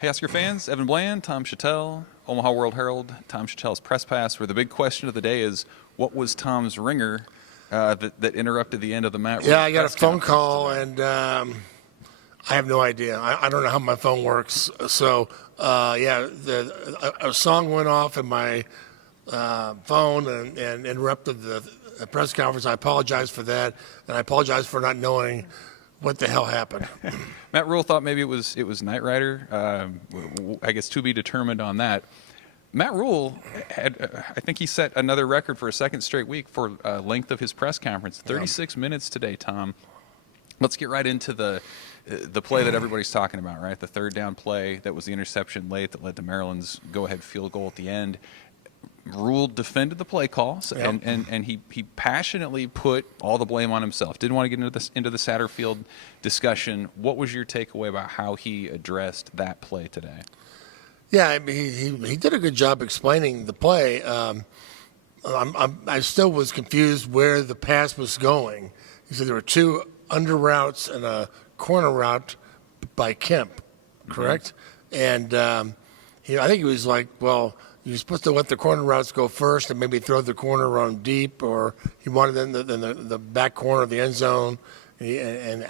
Hey, Husker fans, Evan Bland, Tom Shatel, Omaha World-Herald, Tom Shatel's press pass, where the big question of the day is, what was Tom's ringer that interrupted the end of the Matt Rhule Yeah, I got a press phone conference call, today? and I have no idea. I don't know how my phone works. So, a song went off in my phone and interrupted the press conference. I apologize for that, and I apologize for not knowing what the hell happened. Matt Rhule thought maybe it was Knight Rider. I guess to be determined on that. Matt Rhule had, I think he set another record for a second straight week for length of his press conference. 36 minutes today, Tom. Let's get right into the play that everybody's talking about, right? The third down play that was the interception late that led to Maryland's go-ahead field goal at the end. Rhule defended the play call, and he passionately put all the blame on himself. Didn't want to get into the Satterfield discussion. What was your takeaway about how he addressed that play today? Yeah, I mean, he did a good job explaining the play. I still was confused where the pass was going. He said there were two under routes and a corner route by Kemp, correct? Mm-hmm. And I think he was like, well, you're supposed to let the corner routes go first and maybe throw the corner route deep, or he wanted them in the back corner of the end zone, and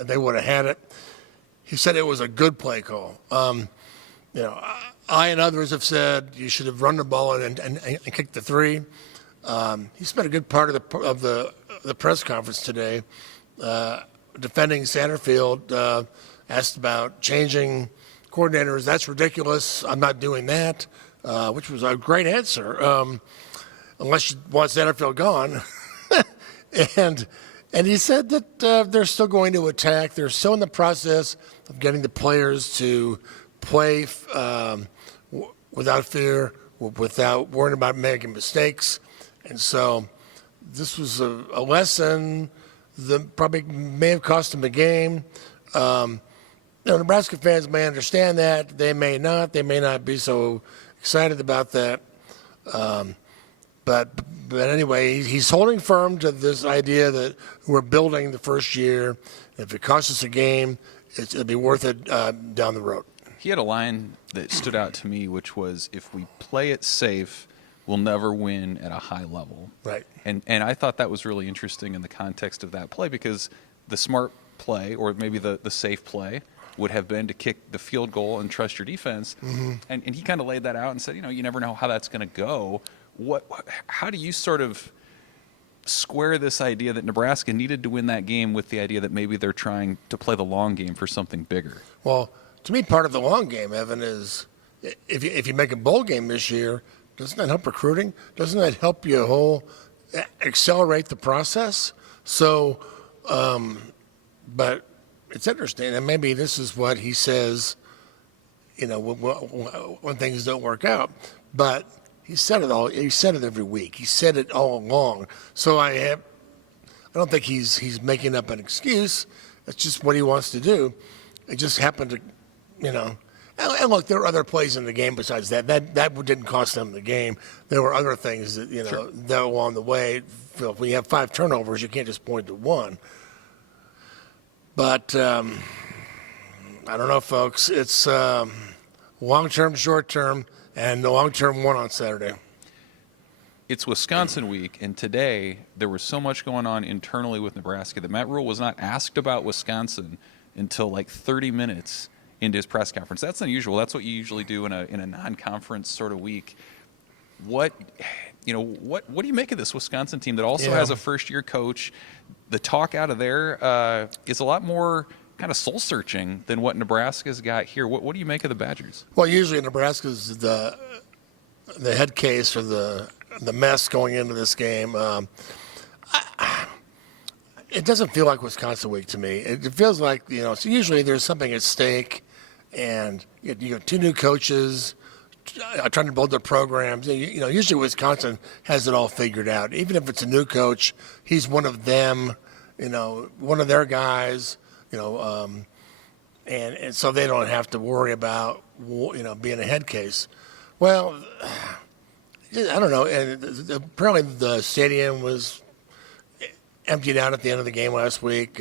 they would have had it. He said it was a good play call. I and others have said you should have run the ball and kicked the three. He spent a good part of the press conference today defending Satterfield. Asked about changing coordinators. That's ridiculous. I'm not doing that, which was a great answer, unless you want Satterfield gone. And he said that they're still going to attack. They're still in the process of getting the players to play without fear, without worrying about making mistakes. And so this was a lesson that probably may have cost them the game. Nebraska fans may understand that. They may not. They may not be so excited about that. But anyway, he's holding firm to this idea that we're building the first year. If it costs us a game, it'll be worth it down the road. He had a line that stood out to me, which was, if we play it safe, we'll never win at a high level. Right. And I thought that was really interesting in the context of that play, because the smart play, or maybe the safe play, would have been to kick the field goal and trust your defense. Mm-hmm. And he kind of laid that out and said, you never know how that's going to go. How do you sort of square this idea that Nebraska needed to win that game with the idea that maybe they're trying to play the long game for something bigger? Well, to me, part of the long game, Evan, is if you make a bowl game this year, doesn't that help recruiting? Doesn't that help you accelerate the process? So, but it's interesting, and maybe this is what he says, when things don't work out. But he said it all. He said it every week. He said it all along. So I don't think he's making up an excuse. It's just what he wants to do. It just happened to. And look, there were other plays in the game besides that. That didn't cost them the game. There were other things that Sure. that were along the way. When you have 5 turnovers, you can't just point to one. But I don't know, folks. It's long-term, short-term, and the long-term won on Saturday. It's Wisconsin week, and today there was so much going on internally with Nebraska that Matt Rhule was not asked about Wisconsin until like 30 minutes into his press conference. That's unusual. That's what you usually do in a non-conference sort of week. What do you make of this Wisconsin team that also has a first-year coach? The talk out of there is a lot more kind of soul-searching than what Nebraska's got here. What do you make of the Badgers? Well, usually Nebraska's the head case or the mess going into this game. It doesn't feel like Wisconsin week to me. It feels like, so usually there's something at stake, and you have 2 new coaches trying to build their programs. Usually Wisconsin has it all figured out. Even if it's a new coach, he's one of them, one of their guys, and so they don't have to worry about, being a head case. Well, I don't know. And apparently the stadium was emptied out at the end of the game last week.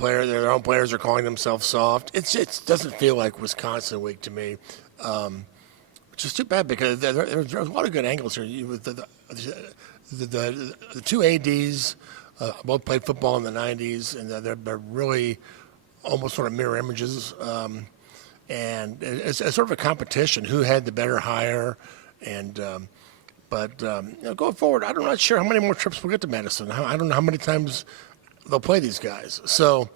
their own players are calling themselves soft. It doesn't feel like Wisconsin week to me, which is too bad because there's a lot of good angles here. With the two ADs both played football in the 90s, and they're really almost sort of mirror images. And it's sort of a competition, who had the better hire. And but going forward, I'm not sure how many more trips we'll get to Madison. I don't know how many times they'll play these guys. So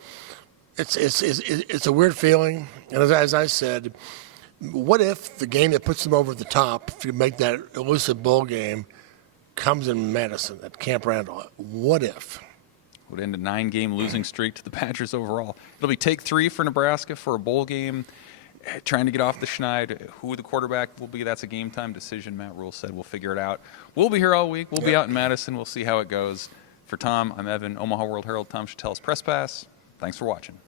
it's a weird feeling. And as I said, what if the game that puts them over the top, if you make that elusive bowl game, comes in Madison at Camp Randall? What if? Would end a 9-game losing streak to the Badgers overall. It'll be take 3 for Nebraska for a bowl game. Trying to get off the schneid. Who the quarterback will be, that's a game-time decision. Matt Rhule said we'll figure it out. We'll be here all week. We'll be out in Madison. We'll see how it goes. For Tom, I'm Evan. Omaha World-Herald, Tom Shatel's Press Pass. Thanks for watching.